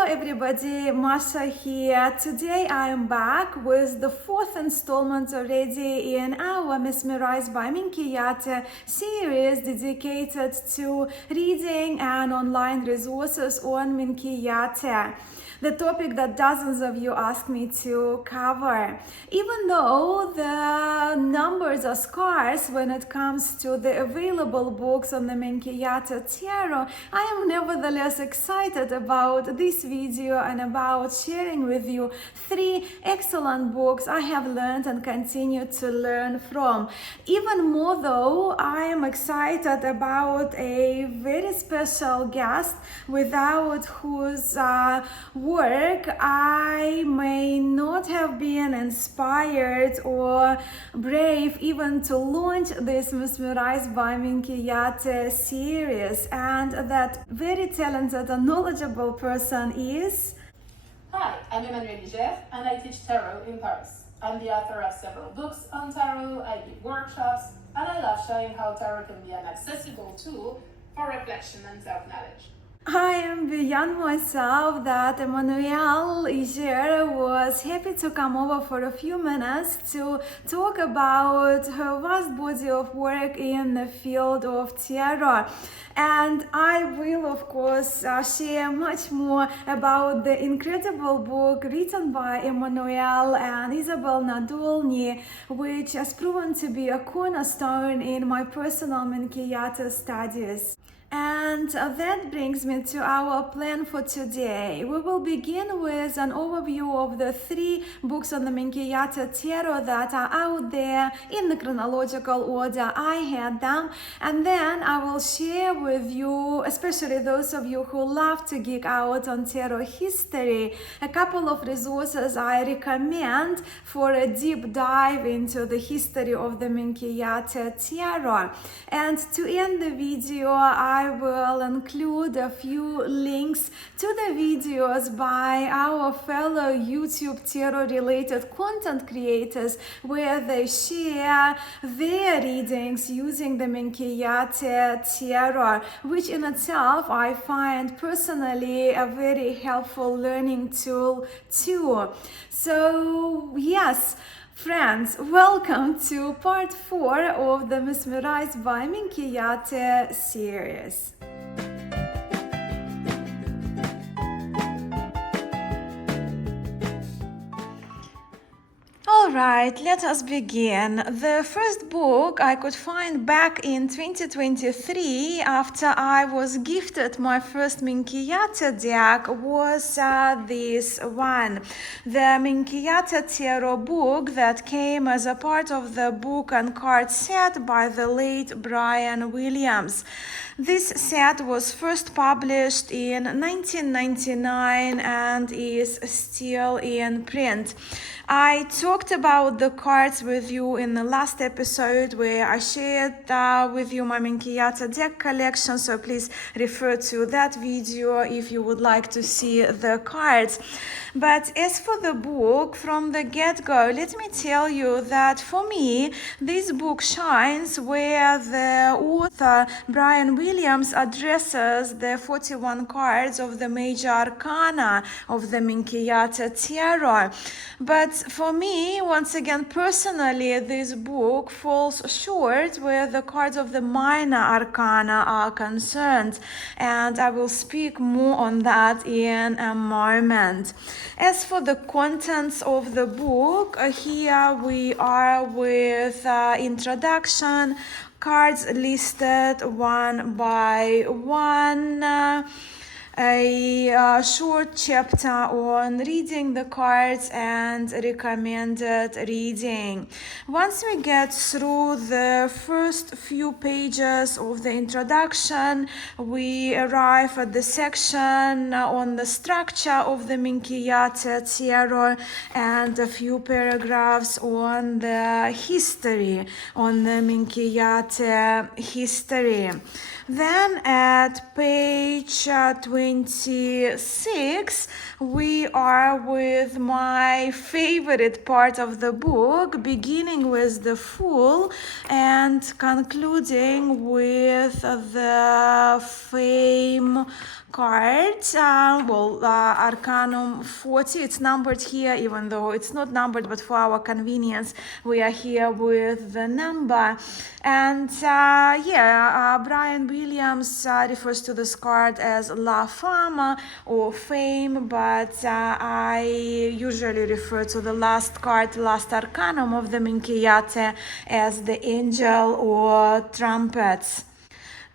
Hello everybody, Masha here. Today I am back with the fourth installment already in our Mesmerized by Minchiate series dedicated to reading and online resources on Minchiate. The topic that dozens of you asked me to cover. Even though the numbers are scarce when it comes to the available books on the Minchiate Tarot, I am nevertheless excited about this video and about sharing with you 3 excellent books I have learned and continue to learn from. Even more though, I am excited about a very special guest without whose work I may not have been inspired or brave even to launch this Mesmerized by Minchiate series, and that very talented and knowledgeable person is... Hi, I'm Emmanuelle Iger and I teach tarot in Paris. I'm the author of several books on tarot, I give workshops, and I love showing how tarot can be an accessible tool for reflection and self-knowledge. I am beyond myself that Emmanuelle Iger was happy to come over for a few minutes to talk about her vast body of work in the field of tarot. And I will, of course, share much more about the incredible book written by Emmanuelle and Isabel Nadolny, which has proven to be a cornerstone in my personal Minchiate studies. And that brings me to our plan for today. We will begin with an overview of the 3 books on the Minchiate Tarot that are out there in the chronological order I had them, and then I will share with you, especially those of you who love to geek out on tarot history, a couple of resources I recommend for a deep dive into the history of the Minchiate Tarot. And to end the video, I will include a few links to the videos by our fellow YouTube tarot related content creators where they share their readings using the Minchiate Tarot, which in itself I find personally a very helpful learning tool too. So yes, friends, welcome to part 4 of the Mesmerized by Minchiate series. Alright, let us begin. The first book I could find back in 2023 after I was gifted my first Minchiate deck was this one. The Minchiate Tarot book that came as a part of the book and card set by the late Brian Williams. This set was first published in 1999 and is still in print. I talked about the cards with you in the last episode where I shared with you my Minchiate deck collection, so please refer to that video if you would like to see the cards. But as for the book, from the get-go, let me tell you that for me, this book shines where the author, Brian Williams, addresses the 41 cards of the major arcana of the Minchiate Tarot. But for me, once again, personally, this book falls short where the cards of the minor arcana are concerned, and I will speak more on that in a moment. As for the contents of the book, here we are with introduction, cards listed one by one, a short chapter on reading the cards and recommended reading. Once we get through the first few pages of the introduction, we arrive at the section on the structure of the Minchiate Tarot and a few paragraphs on the history, on the Minchiate history. Then at page 20 26, we are with my favorite part of the book, beginning with the Fool and concluding with the Fame card. Arcanum 40. It's numbered here, even though it's not numbered, but for our convenience, we are here with the number. And Brian Williams refers to this card as La Fama or Fame, but I usually refer to the last card, last arcanum of the Minchiate, as the angel or trumpets.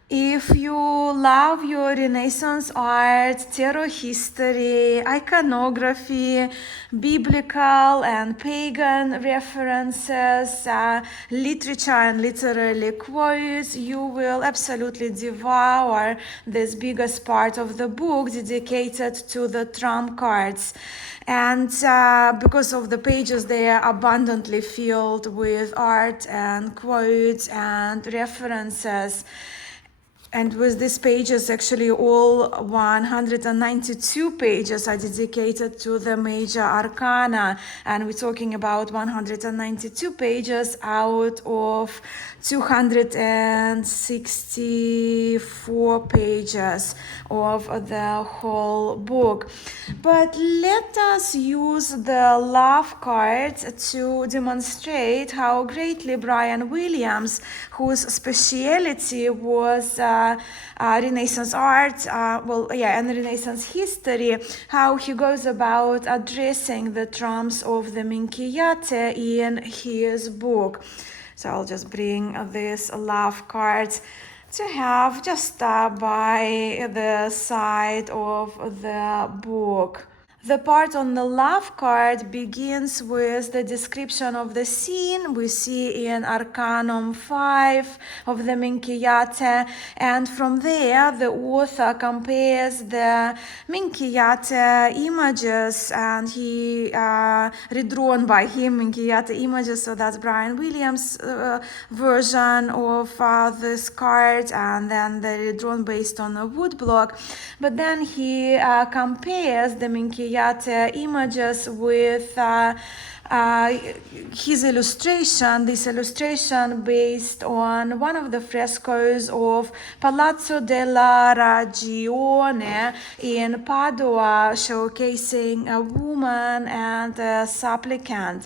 If you love your Renaissance art, tarot history, iconography, biblical and pagan references, literature and literary quotes, you will absolutely devour this biggest part of the book dedicated to the trump cards. And because of the pages, they are abundantly filled with art and quotes and references. And with these pages, actually all 192 pages are dedicated to the major arcana. And we're talking about 192 pages out of 264 pages of the whole book. But let us use the love card to demonstrate how greatly Brian Williams, whose speciality was Renaissance art, and Renaissance history, how he goes about addressing the trumps of the Minchiate in his book. So I'll just bring this love card to have just by the side of the book. The part on the love card begins with the description of the scene we see in Arcanum 5 of the Minchiate, and from there the author compares the Minchiate images, and he redrawn by him Minchiate images, so that's Brian Williams' version of this card, and then the redrawn based on a woodblock. But then he compares the Minchiate images with his illustration, this illustration based on one of the frescoes of Palazzo della Ragione in Padua, showcasing a woman and a supplicant.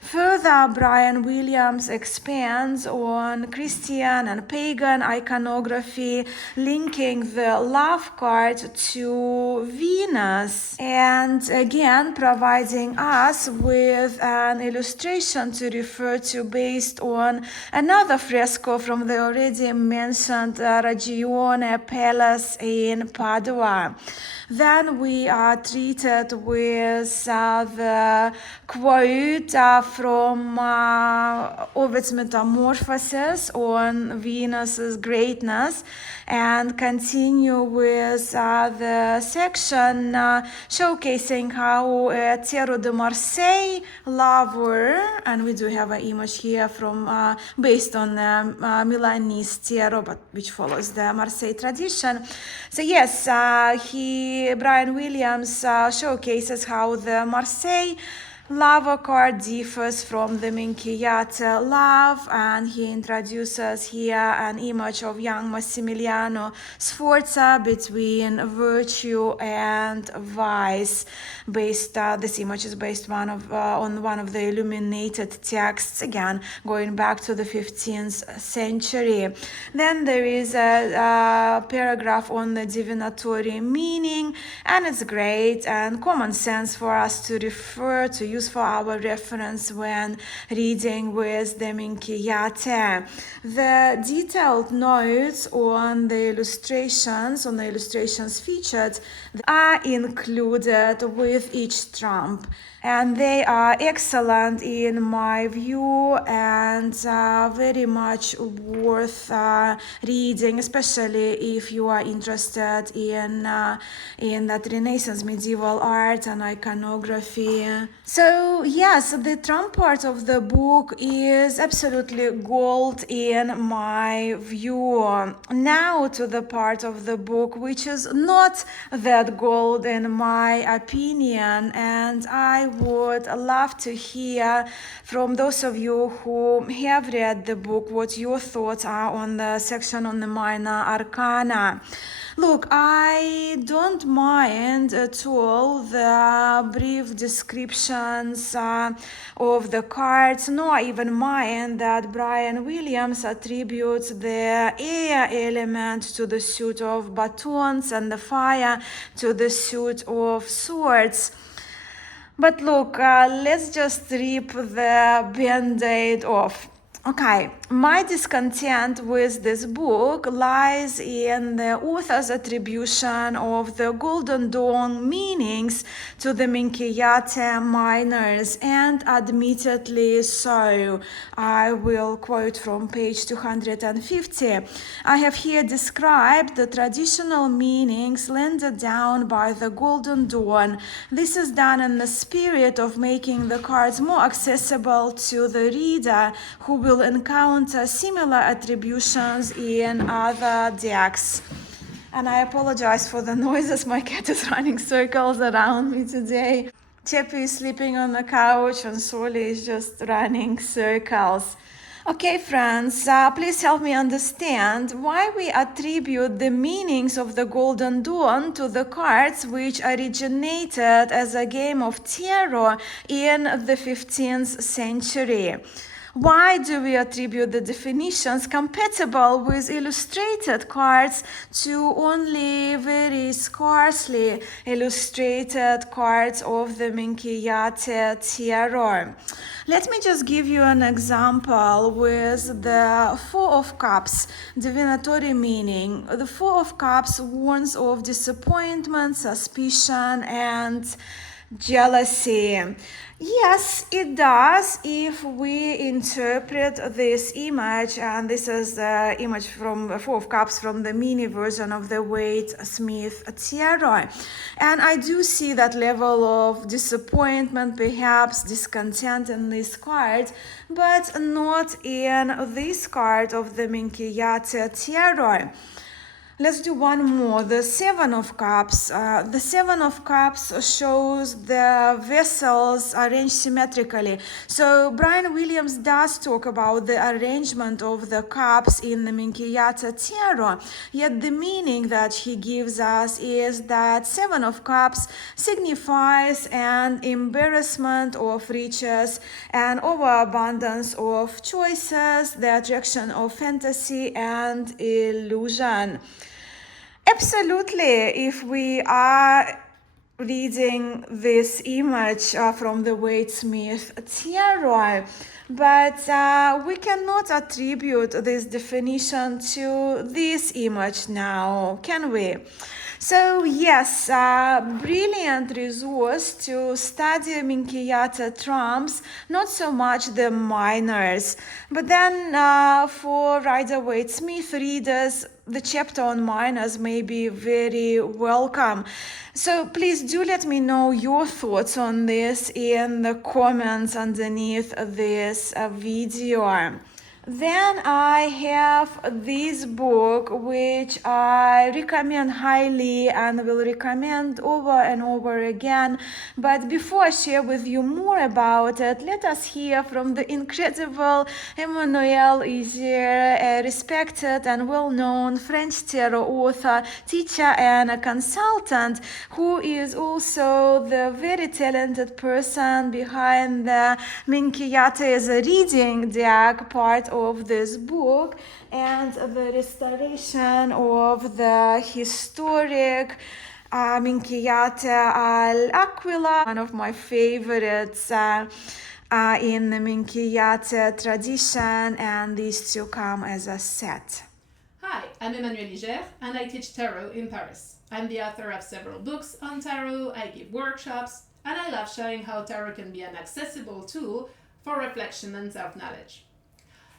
Further, Brian Williams expands on Christian and pagan iconography, linking the love card to Venus, and again providing us with an illustration to refer to based on another fresco from the already mentioned Ragione Palace in Padua. Then we are treated with the quote from Ovid's Metamorphosis on Venus's greatness, and continue with the section showcasing how Tarot de Marseille lover, and we do have an image here from based on Milanese tarot, but which follows the Marseille tradition. So yes, Brian Williams showcases how the Marseille love card differs from the Minchiate love, and he introduces here an image of young Massimiliano Sforza between virtue and vice. This image is based on one of the illuminated texts, again going back to the 15th century. Then there is a paragraph on the divinatory meaning, and it's great and common sense for us to refer to, use for our reference when reading with the Minchiate. The detailed notes on the illustrations featured are included with each trump, and they are excellent in my view and very much worth reading, especially if you are interested in that Renaissance medieval art and iconography. So So yes, the Trump part of the book is absolutely gold in my view. Now to the part of the book which is not that gold in my opinion, and I would love to hear from those of you who have read the book what your thoughts are on the section on the minor arcana. Look, I don't mind at all the brief descriptions of the cards, nor even mind that Brian Williams attributes the air element to the suit of batons and the fire to the suit of swords. But look, let's just rip the band-aid off. Okay, my discontent with this book lies in the author's attribution of the Golden Dawn meanings to the Minchiate miners, and admittedly so. I will quote from page 250. I have here described the traditional meanings landed down by the Golden Dawn. This is done in the spirit of making the cards more accessible to the reader who will encounter similar attributions in other decks. And I apologize for the noises. My cat is running circles around me today. Cheppy is sleeping on the couch and Soli is just running circles. Okay, friends, please help me understand why we attribute the meanings of the Golden Dawn to the cards which originated as a game of tarot in the 15th century. Why do we attribute the definitions compatible with illustrated cards to only very scarcely illustrated cards of the Minchiate Tarot? Let me just give you an example with the Four of Cups, divinatory meaning. The Four of Cups warns of disappointment, suspicion, and jealousy. Yes, it does if we interpret this image, and this is the image from Four of Cups from the mini version of the Waite Smith Tarot. And I do see that level of disappointment, perhaps discontent in this card, but not in this card of the Minchiate Tarot. Let's do one more, the Seven of Cups. The Seven of Cups shows the vessels arranged symmetrically. So Brian Williams does talk about the arrangement of the cups in the Minchiate Tarot, yet the meaning that he gives us is that Seven of Cups signifies an embarrassment of riches, an overabundance of choices, the attraction of fantasy and illusion. Absolutely, if we are reading this image from the Waite Smith Tarot, but we cannot attribute this definition to this image now, can we? So yes, brilliant resource to study Minchiate trumps, not so much the minors, but then for Rider-Waite Smith readers, the chapter on minors may be very welcome. So please do let me know your thoughts on this in the comments underneath this video. Then I have this book which I recommend highly and will recommend over and over again. But before I share with you more about it, let us hear from the incredible Emmanuelle Iger, a respected and well-known French tarot author, teacher, and a consultant who is also the very talented person behind the Minchiate as a reading deck part of this book and the restoration of the historic Minchiate Aquila, one of my favorites in the Minchiate tradition, and these two come as a set. Hi, I'm Emmanuelle Iger and I teach tarot in Paris. I'm the author of several books on tarot, I give workshops, and I love showing how tarot can be an accessible tool for reflection and self-knowledge.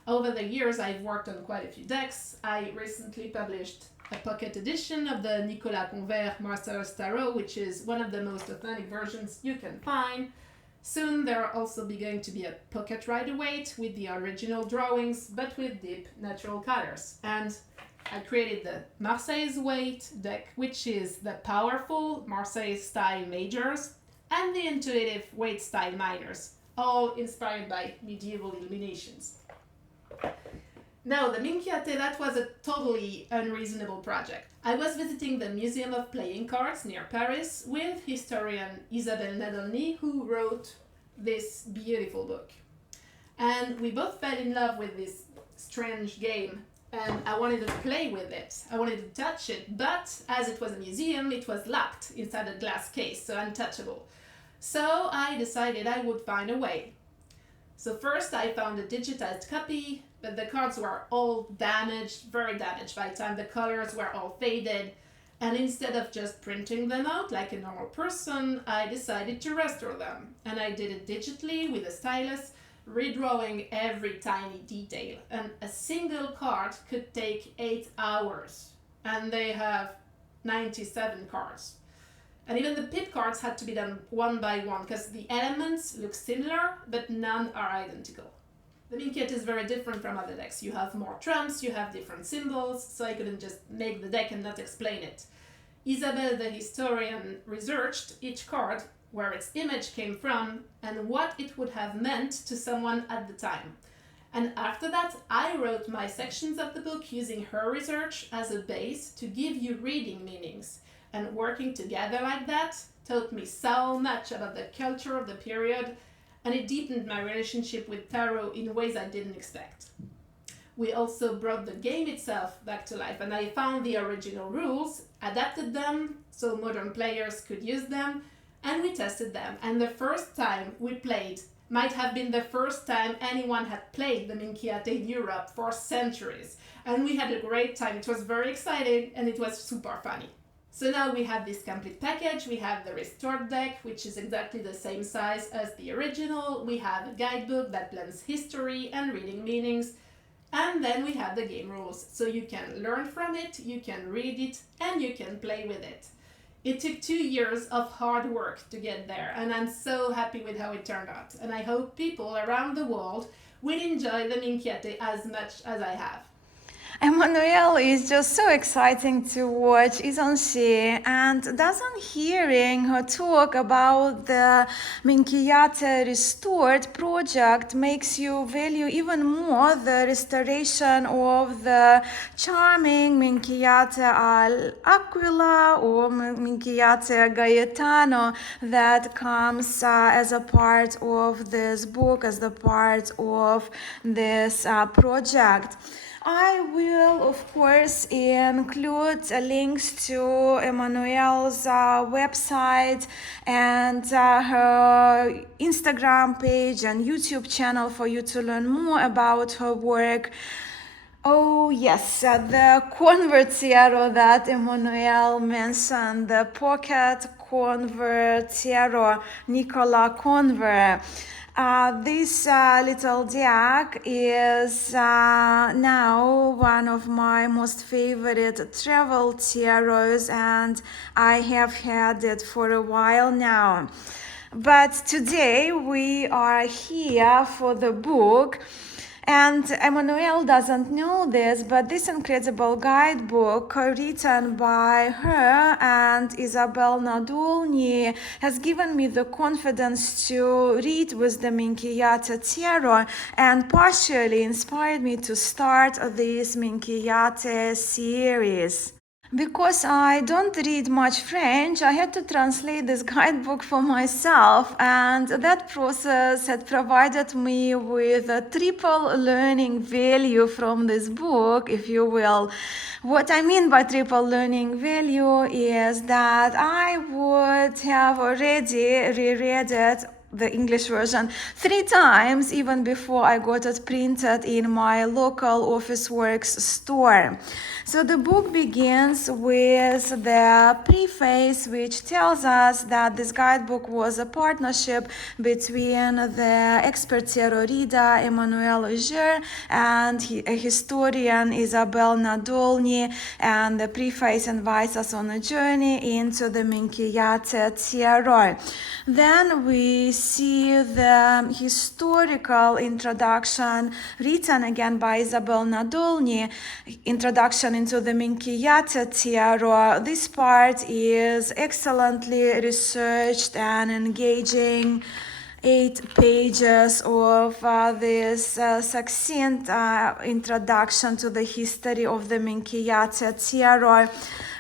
Over the years, I've worked on quite a few decks. I recently published a pocket edition of the Nicolas Convert Master's Tarot, which is one of the most authentic versions you can find. Soon there will also be going to be a pocket Rider-Waite with the original drawings, but with deep natural colors. And I created the Marseille weight deck, which is the powerful Marseille style majors and the intuitive weight style minors, all inspired by medieval illuminations. Now, the Minchiate, that was a totally unreasonable project. I was visiting the Museum of Playing Cards near Paris with historian Isabelle Nadolny, who wrote this beautiful book. And we both fell in love with this strange game, and I wanted to play with it. I wanted to touch it, but as it was a museum, it was locked inside a glass case, so untouchable. So I decided I would find a way. So first I found a digitized copy, but the cards were all damaged, very damaged by the time the colors were all faded. And instead of just printing them out like a normal person, I decided to restore them. And I did it digitally with a stylus, redrawing every tiny detail. And a single card could take 8 hours. And they have 97 cards. And even the pit cards had to be done one by one because the elements look similar, but none are identical. The Minchiate is very different from other decks. You have more trumps, you have different symbols, so I couldn't just make the deck and not explain it. Isabelle, the historian, researched each card, where its image came from, and what it would have meant to someone at the time. And after that, I wrote my sections of the book using her research as a base to give you reading meanings. And working together like that taught me so much about the culture of the period, and it deepened my relationship with tarot in ways I didn't expect. We also brought the game itself back to life, and I found the original rules, adapted them so modern players could use them, and we tested them. And the first time we played might have been the first time anyone had played the Minchiate in Europe for centuries. And we had a great time. It was very exciting, and it was super funny. So now we have this complete package. We have the restored deck, which is exactly the same size as the original. We have a guidebook that blends history and reading meanings. And then we have the game rules. So you can learn from it, you can read it, and you can play with it. It took 2 years of hard work to get there, and I'm so happy with how it turned out. And I hope people around the world will enjoy the Minchiate as much as I have. Emmanuelle is just so exciting to watch, isn't she? And doesn't hearing her talk about the Minchiate Restored project makes you value even more the restoration of the charming Minchiate Aquila or Minchiate Gaetano that comes as a part of this book, as the part of this project. I will, of course, include links to Emmanuelle's website and her Instagram page and YouTube channel for you to learn more about her work. Oh yes, the Convertiero that Emmanuelle mentioned, the pocket Convertiero, Nicola Conver. This little deck is now one of my most favorite travel tarots, and I have had it for a while now. But today we are here for the book. And Emmanuelle doesn't know this, but this incredible guidebook written by her and Isabelle Nadolny has given me the confidence to read with the Minchiate Tarot and partially inspired me to start this Minchiate series. Because I don't read much French, I had to translate this guidebook for myself, and that process had provided me with a triple learning value from this book, if you will. What I mean by triple learning value is that I would have already reread it, the English version, 3 times even before I got it printed in my local Officeworks store. So the book begins with the preface, which tells us that this guidebook was a partnership between the expert tarot reader Emmanuelle Iger and a historian Isabelle Nadolny, and the preface invites us on a journey into the Minchiate Tarot. Then we see the historical introduction written again by Isabel Nadolny, Introduction into the Minchiate Tarot. This part is excellently researched and engaging. 8 pages of this succinct introduction to the history of the Minchiate Tarot.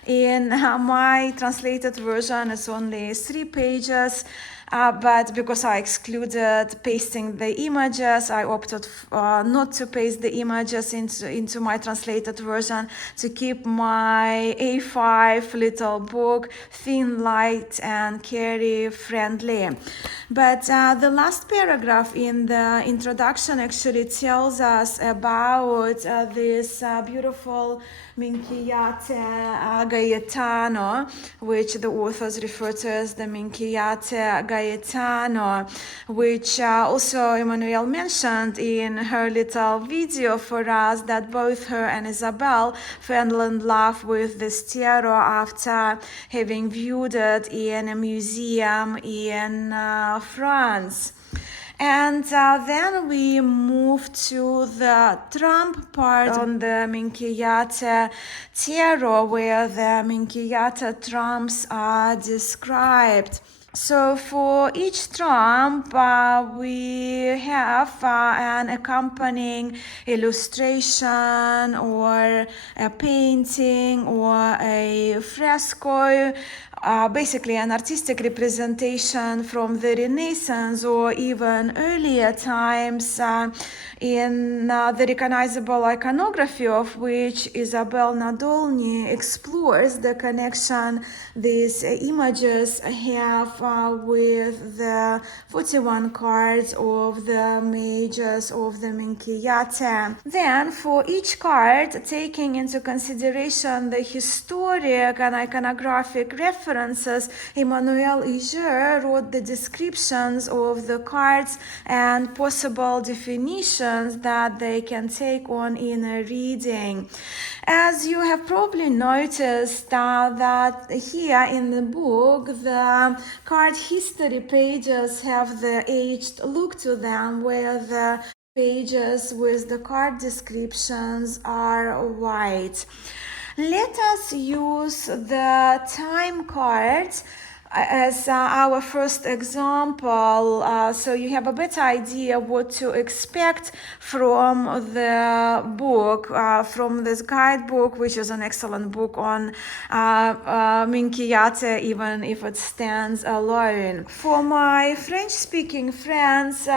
In my translated version, it's only 3 pages. But because I excluded pasting the images, I opted not to paste the images into my translated version to keep my A5 little book thin, light, and carry friendly. But the last paragraph in the introduction actually tells us about this beautiful Minchiate Gaetano, which the authors refer to as the Minchiate Gaetano, which also Emmanuelle mentioned in her little video for us, that both her and Isabel fell in love with this tarot after having viewed it in a museum in France. And then we move to the trump part on the Minchiate Tarot, where the Minchiate trumps are described. So for each trump, we have an accompanying illustration or a painting or a fresco, basically an artistic representation from the Renaissance or even earlier times, in the recognizable iconography of which Isabel Nadolny explores the connection these images have with the 41 cards of the mages of the Minchiate. Then for each card, taking into consideration the historic and iconographic references, Emmanuelle Iger wrote the descriptions of the cards and possible definitions that they can take on in a reading. As you have probably noticed that here in the book, the card history pages have the aged look to them, where the pages with the card descriptions are white. Let us use the time cards as our first example, so you have a better idea what to expect from the book, from this guidebook, which is an excellent book on Minchiate, even if it stands alone. For my French-speaking friends,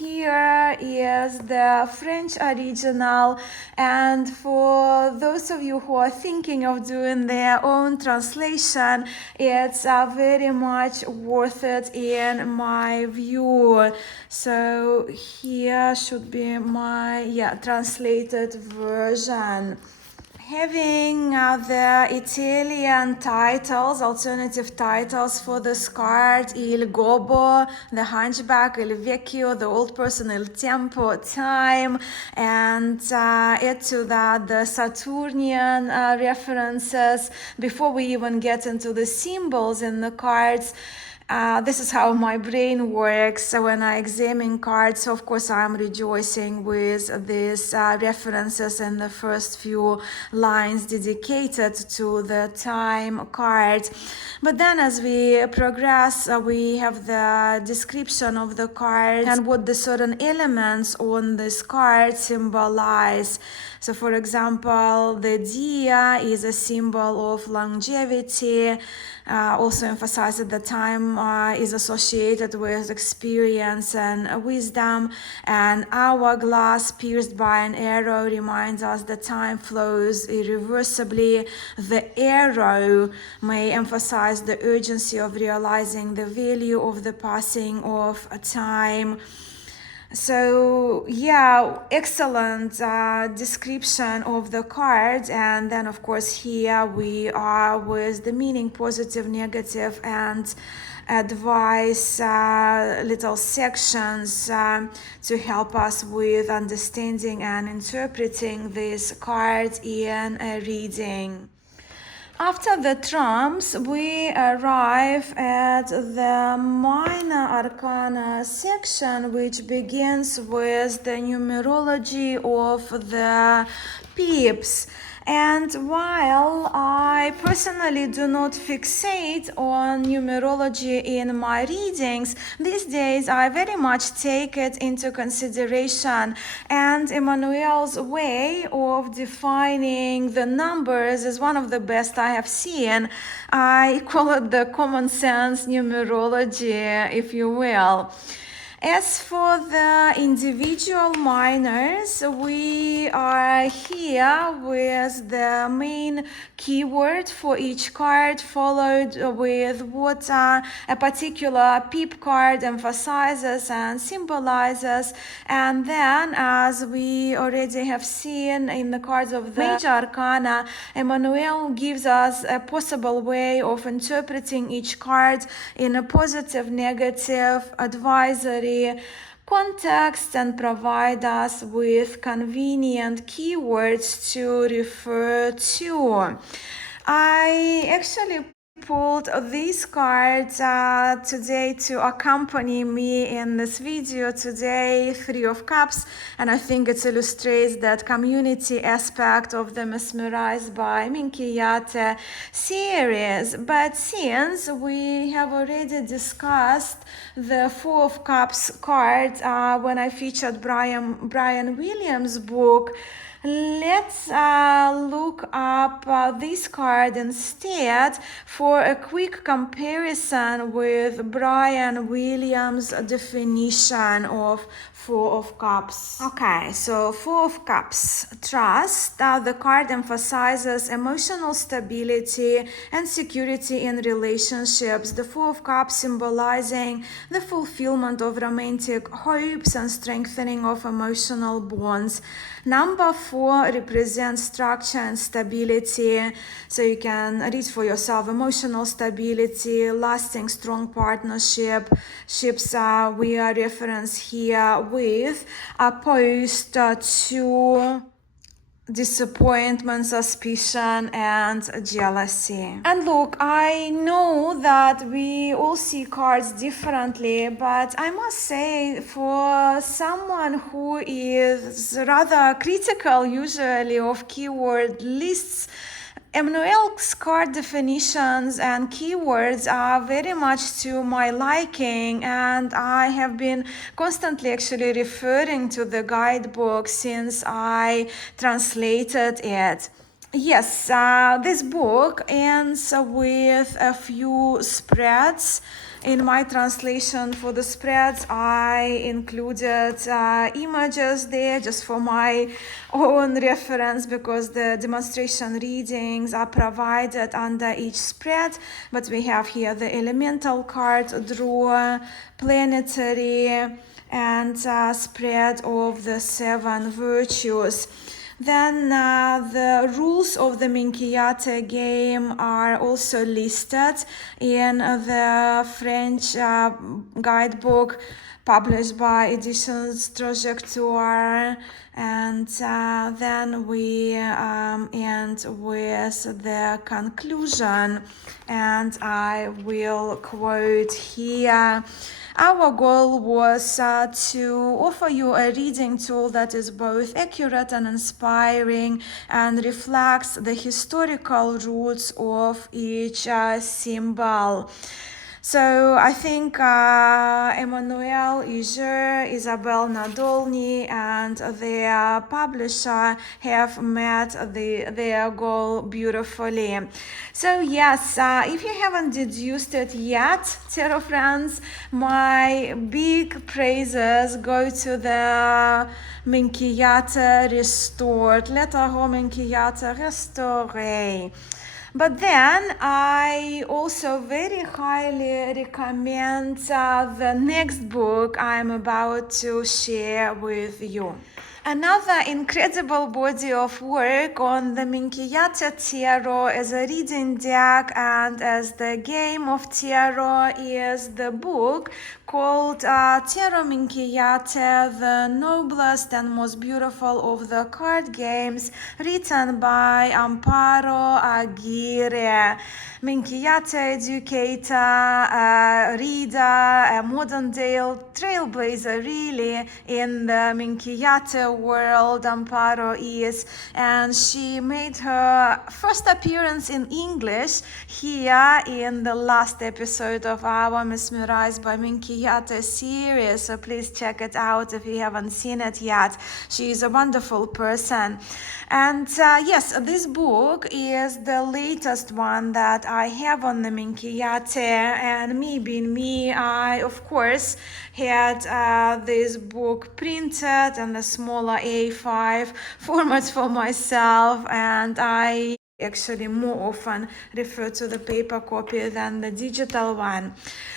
here is the French original, and for those of you who are thinking of doing their own translation, it's very much worth it in my view. So here should be my translated version. Having the Italian titles, alternative titles for this card: Il Gobbo, the Hunchback; Il Vecchio, the Old Person; Il Tempo, Time, and add to that the Saturnian references. Before we even get into the symbols in the cards, this is how my brain works when I examine cards. So of course I'm rejoicing with these references in the first few lines dedicated to the time card. But then as we progress, we have the description of the card and what the certain elements on this card symbolize. So for example, the deer is a symbol of longevity, also emphasizes that time is associated with experience and wisdom. An hourglass pierced by an arrow reminds us that time flows irreversibly. The arrow may emphasize the urgency of realizing the value of the passing of time. So excellent description of the card. And then of course here we are with the meaning, positive, negative, and advice little sections to help us with understanding and interpreting this card in a reading. After the trumps, we arrive at the minor arcana section, which begins with the numerology of the pips. And while I personally do not fixate on numerology in my readings, these days I very much take it into consideration. And Emmanuelle's way of defining the numbers is one of the best I have seen. I call it the common sense numerology, if you will. As for the individual minors, we are here with the main keyword for each card, followed with what a particular pip card emphasizes and symbolizes. And then, as we already have seen in the cards of the major arcana, Emmanuelle gives us a possible way of interpreting each card in a positive, negative, advisory context, and provide us with convenient keywords to refer to. I actually pulled these cards today to accompany me in this video today, Three of Cups, and I think it illustrates that community aspect of the Mesmerized by Minchiate series. But since we have already discussed the Four of Cups card when I featured Brian Williams' book, let's look up this card instead for a quick comparison with Brian Williams' definition of Four of Cups. Okay, so Four of Cups, trust. The card emphasizes emotional stability and security in relationships. The Four of Cups symbolizing the fulfillment of romantic hopes and strengthening of emotional bonds. Number 4 represents structure and stability, so you can read for yourself. Emotional stability, lasting strong partnerships we are reference here with, opposed to disappointment, suspicion, and jealousy. And look, I know that we all see cards differently, but I must say, for someone who is rather critical usually of keyword lists, Emmanuelle's card definitions and keywords are very much to my liking, and I have been constantly actually referring to the guidebook since I translated it. Yes, this book ends with a few spreads. In my translation for the spreads, I included images there just for my own reference, because the demonstration readings are provided under each spread. But we have here the elemental card draw, planetary, and spread of the 7 virtues. Then the rules of the Minchiate game are also listed in the French guidebook published by Editions Trajectoire. And then we end with the conclusion, and I will quote here. Our goal was to offer you a reading tool that is both accurate and inspiring and reflects the historical roots of each symbol. So I think Emmanuelle Iger, Isabel Nadolny, and their publisher have met their goal beautifully. So yes, if you haven't deduced it yet, tarot friends, my big praises go to the Minchiate Restored, Letter Home Minchiate Restauré. But then I also very highly recommend the next book I'm about to share with you. Another incredible body of work on the Minchiate Tarot as a reading deck and as the game of tarot is the book called Tarot Minchiate, the noblest and most beautiful of the card games, written by Amparo Aguirre. Minchiate educator, reader, a modern day trailblazer really in the Minchiate world, Amparo is, and she made her first appearance in English here in the last episode of our Mesmerized by Minchiate series, so please check it out if you haven't seen it yet. She is a wonderful person. And yes, this book is the latest one that I have on the Minchiate, and me being me, I of course had this book printed in the smaller A5 format for myself, and I actually more often refer to the paper copy than the digital one.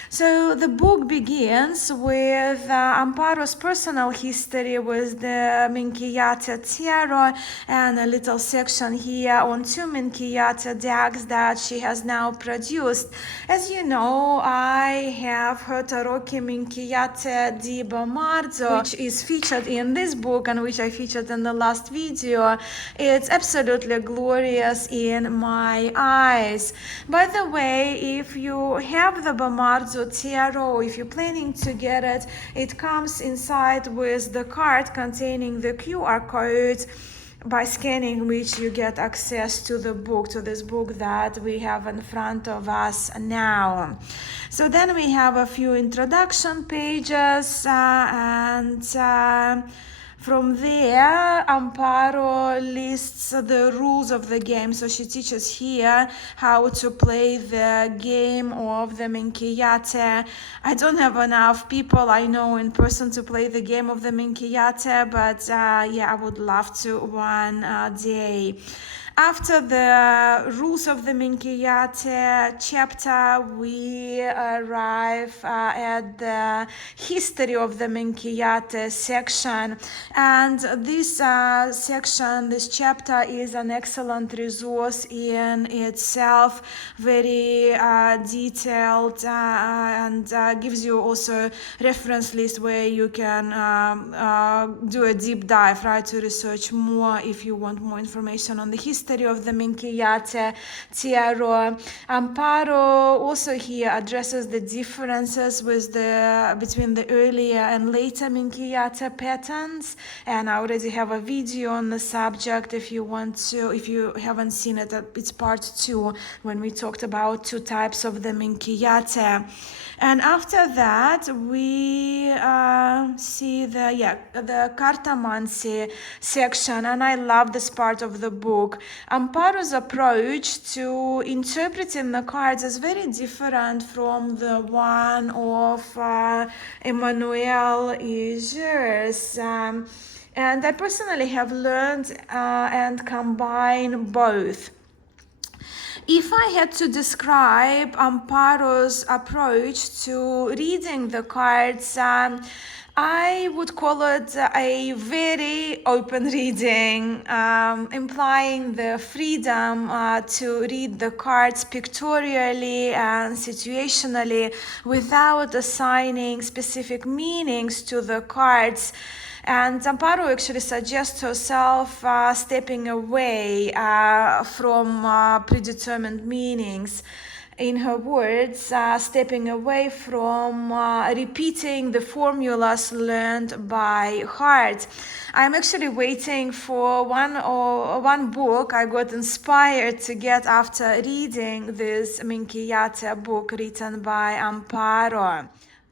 So the book begins with Amparo's personal history with the Minchiate Tarot and a little section here on 2 Minchiate decks that she has now produced. As you know, I have her Tarocchi Minchiate di Marzo, which is featured in this book and which I featured in the last video. It's absolutely glorious in my eyes. By the way, if you have the Marzo Tarot, if you're planning to get it, it comes inside with the card containing the QR code, by scanning which you get access to the book, to this book that we have in front of us now. So then we have a few introduction pages and from there, Amparo lists the rules of the game. So she teaches here how to play the game of the Minchiate. I don't have enough people I know in person to play the game of the Minchiate, but yeah, I would love to one day. After the rules of the Minchiate chapter, we arrive at the history of the Minchiate section. And this section, this chapter is an excellent resource in itself, very detailed and gives you also reference list where you can do a deep dive, right, to research more if you want more information on the history of the Minchiate Tarot. Amparo also here addresses the differences between the earlier and later Minchiate patterns, and I already have a video on the subject if you want to. If you haven't seen it, it's part 2 when we talked about 2 types of the Minchiate. And after that, we see the cartomancy section, and I love this part of the book. Amparo's approach to interpreting the cards is very different from the one of Emmanuelle Iger's. And I personally have learned and combined both. If I had to describe Amparo's approach to reading the cards, I would call it a very open reading, implying the freedom to read the cards pictorially and situationally without assigning specific meanings to the cards. And Amparo actually suggests herself stepping away from predetermined meanings. In her words, stepping away from repeating the formulas learned by heart. I'm actually waiting for one book I got inspired to get after reading this Minchiate book written by Amparo.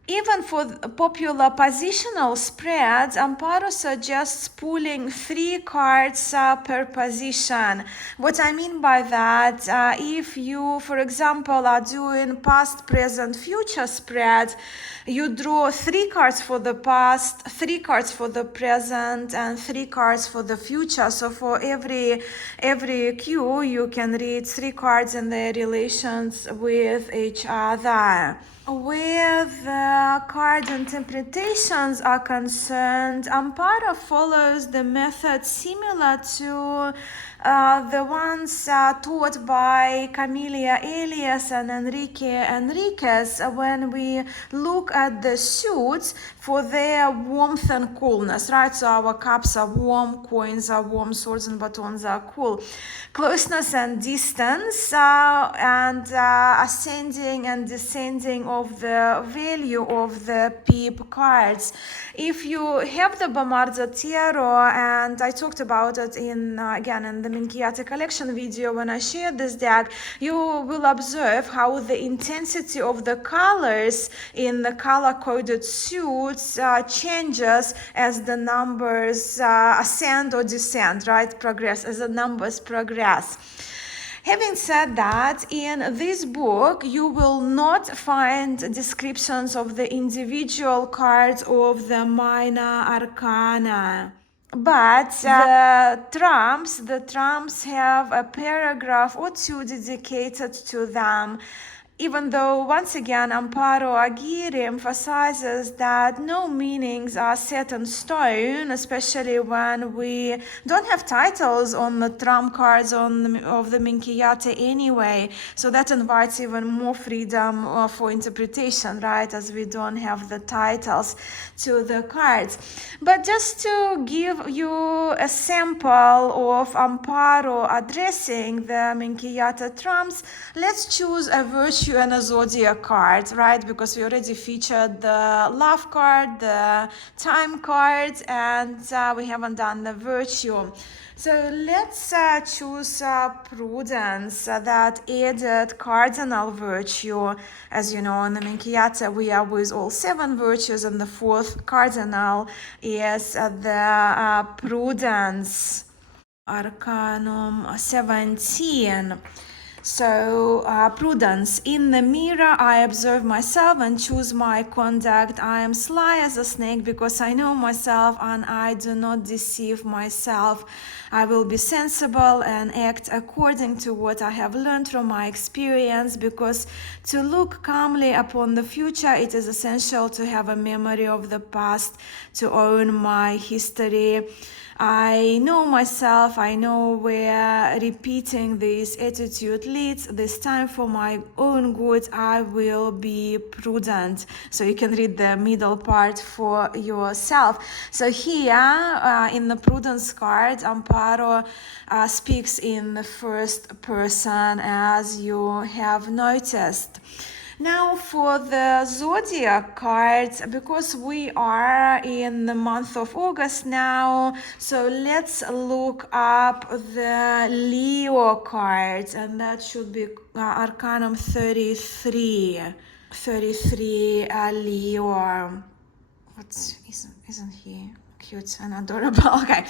Even for popular positional spreads, Amparo suggests pulling 3 cards per position. What I mean by that, if you, for example, are doing past, present, future spread, you draw 3 cards for the past, 3 cards for the present, and 3 cards for the future. So for every cue, you can read 3 cards and their relations with each other. Where the card interpretations are concerned, Amparo follows the method similar to the ones taught by Camilla Elias and Enrique Enriquez when we look at the suits for their warmth and coolness, right? So our cups are warm, coins are warm, swords and batons are cool. Closeness and distance and ascending and descending of the value of the pip cards. If you have the Minchiate Tarot, and I talked about it in again in the Minchiate collection video when I shared this deck, you will observe how the intensity of the colors in the color-coded suits changes as the numbers ascend or descend, right? Progress as the numbers progress. Having said that, in this book, you will not find descriptions of the individual cards of the minor arcana. But the trumps have a paragraph or two dedicated to them. Even though, once again, Amparo Aguirre emphasizes that no meanings are set in stone, especially when we don't have titles on the trump cards of the Minchiate anyway. So that invites even more freedom for interpretation, right, as we don't have the titles to the cards. But just to give you a sample of Amparo addressing the Minchiate trumps, let's choose a virtue and a zodiac card, right? Because we already featured the love card, the time card, and we haven't done the virtue. So let's choose prudence, that added cardinal virtue. As you know, in the Minchiate, we are with all 7 virtues, and the 4th cardinal is the prudence, Arcanum 17. So, prudence. In the mirror, I observe myself and choose my conduct. I am sly as a snake because I know myself and I do not deceive myself. I will be sensible and act according to what I have learned from my experience, because to look calmly upon the future, it is essential to have a memory of the past, to own my history. I know myself, I know where repeating this attitude leads. This time for my own good, I will be prudent. So you can read the middle part for yourself. So here in the prudence card, Amparo speaks in the first person, as you have noticed. Now for the zodiac cards, because we are in the month of August now, so let's look up the Leo cards, and that should be Arcanum 33. 33 Leo. Isn't he cute and adorable? Okay.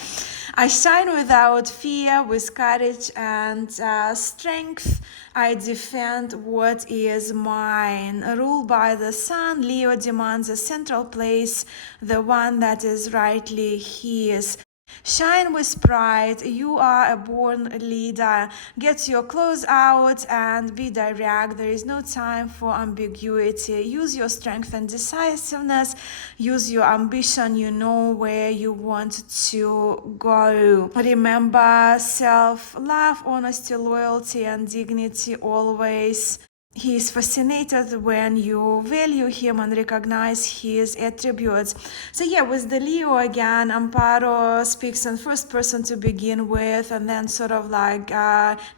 I shine without fear, with courage and strength. I defend what is mine. Ruled by the sun, Leo demands a central place, the one that is rightly his. Shine with pride, you are a born leader. Get your clothes out and be direct. There is no time for ambiguity. Use your strength and decisiveness. Use your ambition. You know where you want to go. Remember self-love, honesty, loyalty, and dignity always. He is fascinated when you value him and recognize his attributes. So yeah, with the Leo again, Amparo speaks in first person to begin with, and then sort of like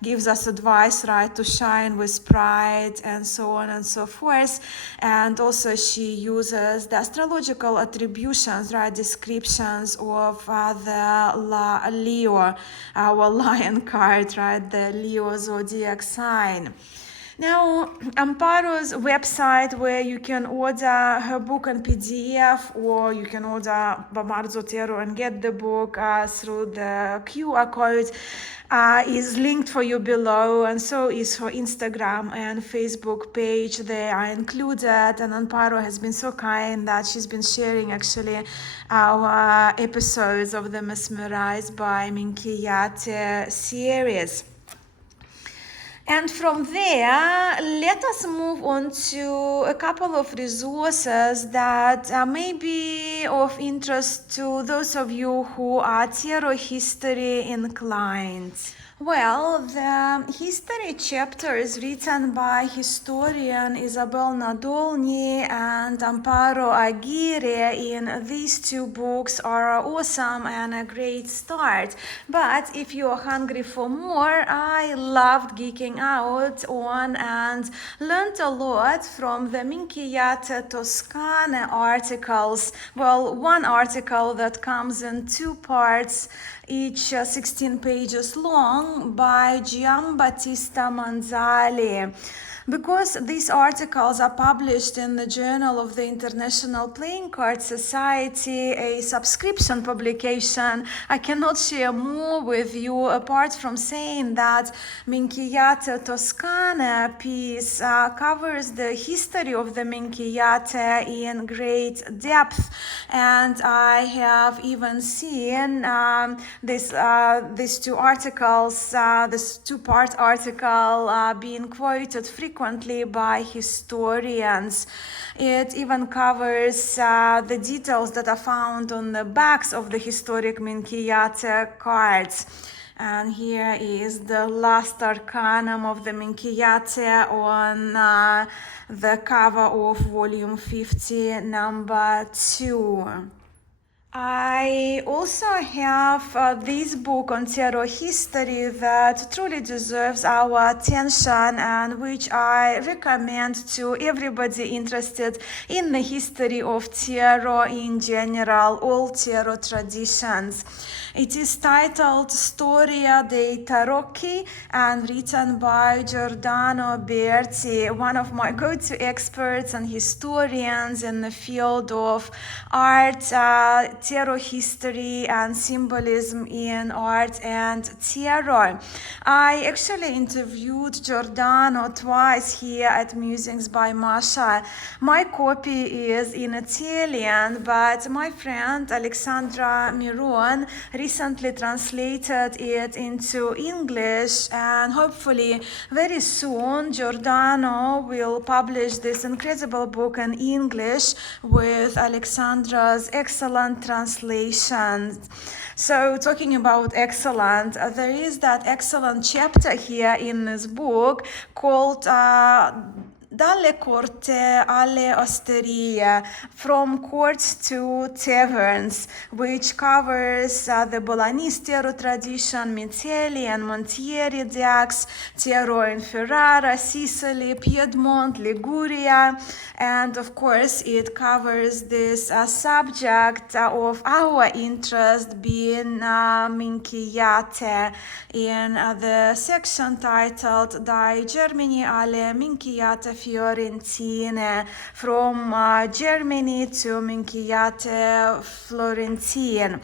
gives us advice, right, to shine with pride and so on and so forth. And also she uses the astrological attributions, right, descriptions of the Leo, our lion card, right, the Leo zodiac sign. Now, Amparo's website, where you can order her book on PDF, or you can order Minchiate Tarot and get the book through the QR code, is linked for you below, and so is her Instagram and Facebook page. They are included, and Amparo has been so kind that she's been sharing actually our episodes of the Mesmerized by Minchiate series. And from there, let us move on to a couple of resources that may be of interest to those of you who are tarot history inclined. Well, the history chapter is written by historian Isabel Nadolny and Amparo Aguirre. In these two books are awesome and a great start. But if you are hungry for more, I loved geeking out on and learned a lot from the Minchiate Toscane articles. Well, one article that comes in two parts, each 16 pages long, by Giambattista Manzali. Because these articles are published in the Journal of the International Playing Card Society, a subscription publication, I cannot share more with you apart from saying that Minchiate Toscane piece covers the history of the Minchiate in great depth, and I have even seen these two articles, this two-part article being quoted frequently by historians. It even covers the details that are found on the backs of the historic Minchiate cards. And here is the last arcanum of the Minchiate on the cover of volume 50, number 2. I also have this book on tarot history that truly deserves our attention and which I recommend to everybody interested in the history of tarot in general, all tarot traditions. It is titled Storia dei Tarocchi and written by Giordano Berti, one of my go-to experts and historians in the field of art, tarot history and symbolism in art and tarot. I actually interviewed Giordano twice here at Musings by Masha. My copy is in Italian, but my friend Alexandra Miron recently translated it into English, and hopefully very soon Giordano will publish this incredible book in English with Alexandra's excellent translation. So talking about excellent, there is that excellent chapter here in this book called Dalle corte alle osterie, from courts to taverns, which covers the Bolognese tarot tradition, Micheli and Montieri decks, tarot in Ferrara, Sicily, Piedmont, Liguria, and of course it covers this subject of our interest being Minchiate in the section titled Dai Germani alle Minchiate Fiorentine, from Germany to Minchiate Florentine.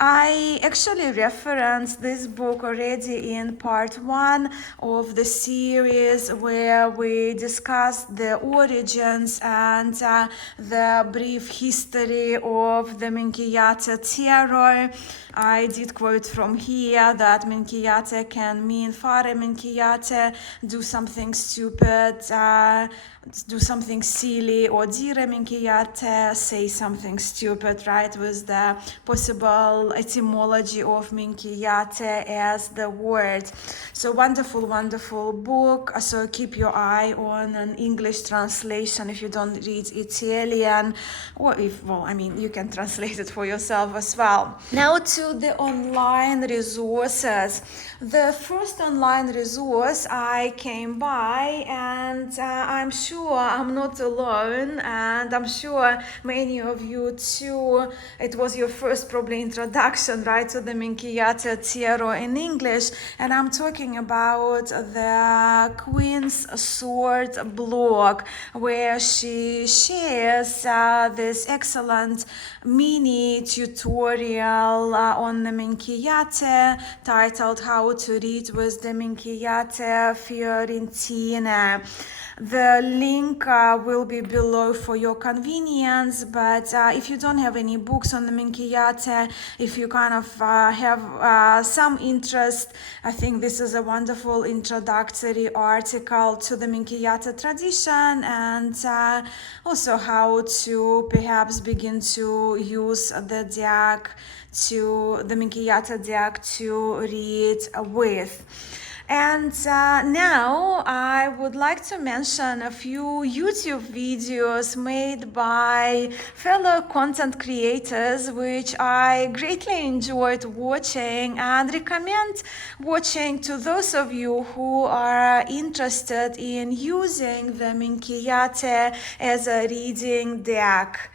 I actually referenced this book already in part 1 of the series where we discussed the origins and the brief history of the Minchiate tarot. I did quote from here that Minchiate can mean fare Minchiate, do something stupid, do something silly, or dire Minchiate, say something stupid, right, with the possible etymology of Minchiate as the word. So wonderful, wonderful book. So keep your eye on an English translation if you don't read Italian, or if, well, I mean, you can translate it for yourself as well. Now to the online resources. The first online resource I came by, and I'm sure I'm not alone, and I'm sure many of you too, it was your first probably introduction, right, to the Minchiate tarot in English, and I'm talking about the Queen's Sword blog, where she shares this excellent mini tutorial on the Minchiate titled How to Read with the Minchiate Fiorentine. The link will be below for your convenience, but if you don't have any books on the Minchiate, if you kind of have some interest, I think this is a wonderful introductory article to the Minchiate tradition, and also how to perhaps begin to use the deck, to the Minchiate deck, to read with. And now I would like to mention a few YouTube videos made by fellow content creators, which I greatly enjoyed watching and recommend watching to those of you who are interested in using the Minchiate as a reading deck.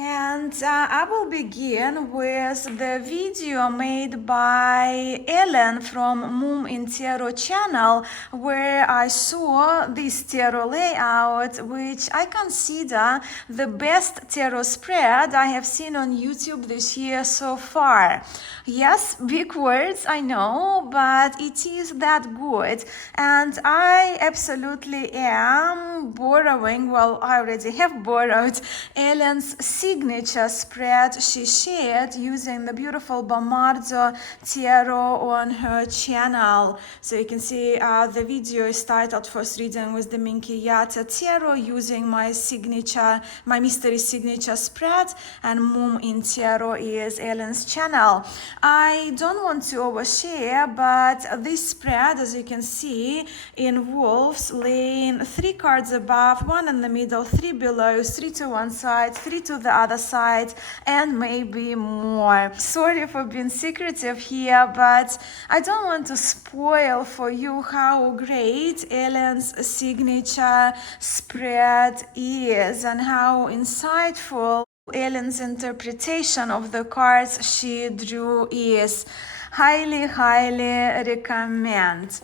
And I will begin with the video made by Ellen from Minchiate channel, where I saw this tarot layout, which I consider the best tarot spread I have seen on YouTube this year so far. Yes, big words, I know, but it is that good. And I absolutely am borrowing, well, I already have borrowed Ellen's signature spread she shared using the beautiful Bombardo tarot on her channel. So you can see the video is titled First Reading with the Minchiate Tarot using my signature, my mystery signature spread, and Minchiate is Ellen's channel. I don't want to overshare, but this spread, as you can see, involves laying 3 cards above, 1 in the middle, 3 below, 3 to one side, 3 to the other side, and maybe more. Sorry for being secretive here, but I don't want to spoil for you how great Ellen's signature spread is and how insightful Ellen's interpretation of the cards she drew is. Highly, highly recommend.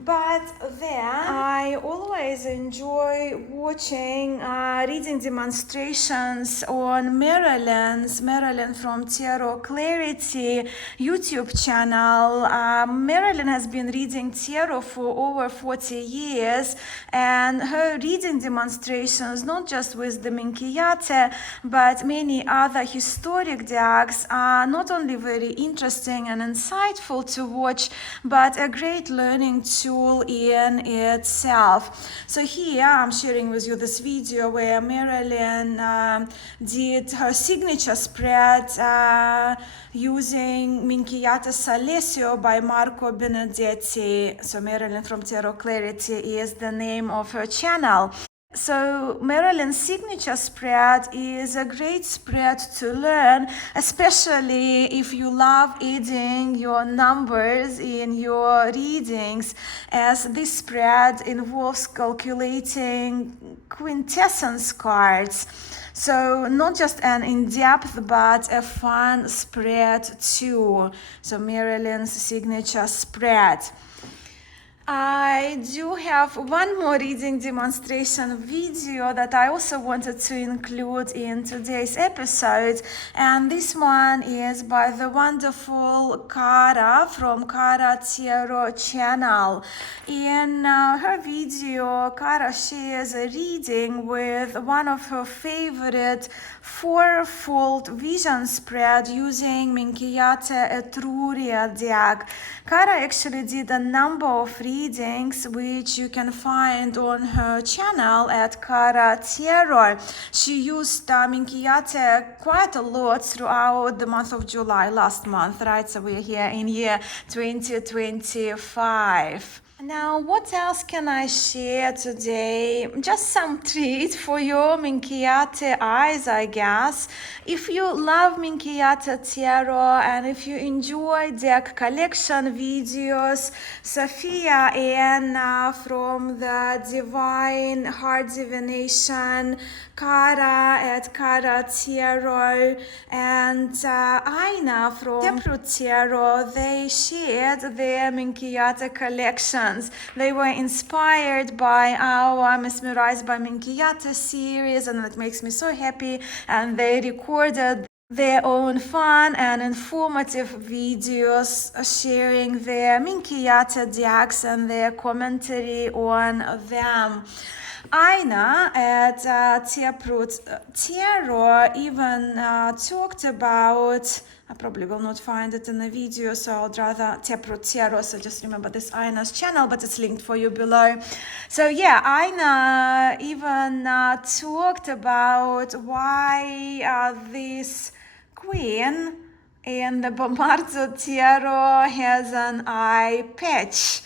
But then I always enjoy watching reading demonstrations on Marilyn from Tarot Clarity YouTube channel. Marilyn has been reading tarot for over 40 years, and her reading demonstrations, not just with the Minchiate, but many other historic decks, are not only very interesting and insightful to watch, but a great learning tool in itself. So here I'm sharing with you this video where Marilyn did her signature spread using Minchiate Salesio by Marco Benedetti. So Marilyn from Tarot Clarity is the name of her channel. So Marilyn's signature spread is a great spread to learn, especially if you love adding your numbers in your readings, as this spread involves calculating quintessence cards. So not just an in-depth, but a fun spread too. So Marilyn's signature spread. I do have one more reading demonstration video that I also wanted to include in today's episode, and this one is by the wonderful Cara from Cara Tarot channel. In her video, Cara shares a reading with one of her favorite fourfold vision spread using Minchiate Etruria deck. Cara actually did a number of readings which you can find on her channel at Cara Tarot. She used Minchiate quite a lot throughout the month of July, last month, right? So we're here in year 2025. Now, what else can I share today? Just some treat for your Minchiate eyes, I guess. If you love Minchiate Tarot and if you enjoy deck collection videos, Sophia Anna from the Divine Heart Divination, Cara at Cara Tarot, and Aina from Tempro Tarot, they shared their Minchiate collections. They were inspired by our Mesmerized by Minchiate series, and it makes me so happy, and they recorded their own fun and informative videos sharing their Minchiate decks and their commentary on them. Aina at Tarot even talked about, I probably will not find it in the video, so I'd rather Tarot, so just remember this Aina's channel, but it's linked for you below. So yeah, Aina even talked about why this queen in the Bombarzo Tarot has an eye patch.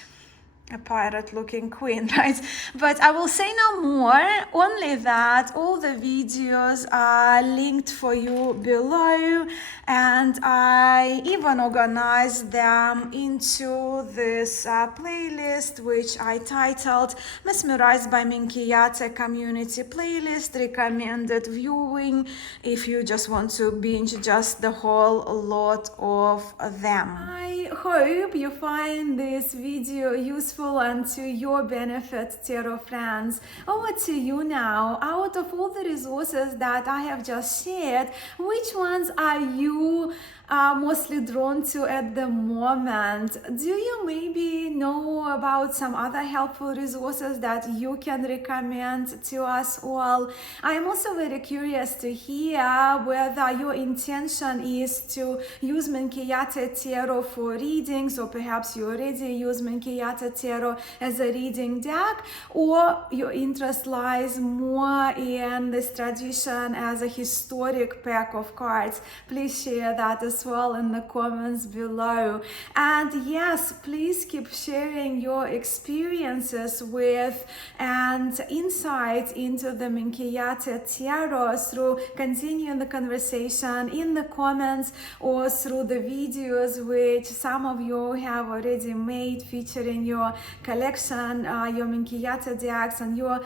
A pirate-looking queen, right? But I will say no more, only that all the videos are linked for you below, and I even organized them into this playlist, which I titled Mesmerized by Minchiate Community Playlist, recommended viewing if you just want to binge just the whole lot of them. I hope you find this video useful and to your benefit, tarot friends. Over to you now. Out of all the resources that I have just shared, which ones are you mostly drawn to at the moment? Do you maybe know about some other helpful resources that you can recommend to us all? I'm also very curious to hear whether your intention is to use Minchiate Tarot for readings, or perhaps you already use Minchiate Tarot as a reading deck, or your interest lies more in this tradition as a historic pack of cards. Please share that as well in the comments below. And yes, please keep sharing your experiences with and insight into the Minchiate Tarot through continuing the conversation in the comments or through the videos which some of you have already made featuring your collection, your Minchiate decks, and your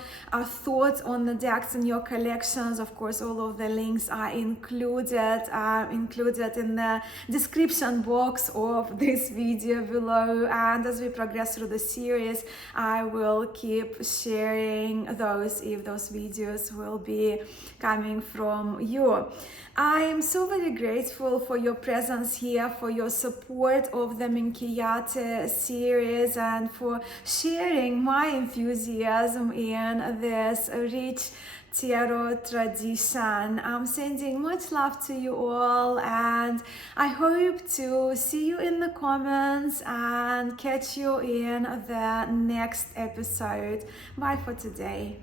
thoughts on the decks in your collections. Of course, all of the links are included in the description box of this video below, and as we progress through the series, I will keep sharing those if those videos will be coming from you. I am so very grateful for your presence here, for your support of the Minchiate series, and for sharing my enthusiasm in this rich tarot tradition. I'm sending much love to you all, and I hope to see you in the comments and catch you in the next episode. Bye for today.